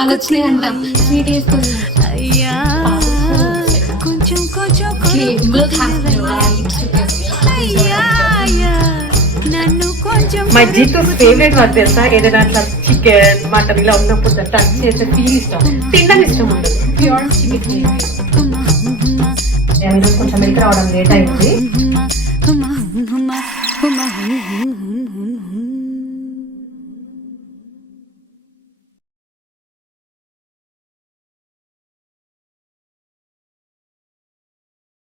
పాలు వచ్చినాయి అంట స్వీట్ వేసుకొని అయ్యా కొంచెం కొంచెం అయ్యా నన్ను కొంచెం మై జీతో ఫేవరెట్ వర్క్ తెలుసా, ఏదైనా అట్లా చికెన్ మటన్ ఇలా ఉన్నప్పుడు టచ్ చేసే ఫీల్ ఇష్టం, తినడం ఇష్టం ఉండదు. ప్యూర్ చికెన్ కొంచెం అమెరికా రావడం లేట్ అయింది.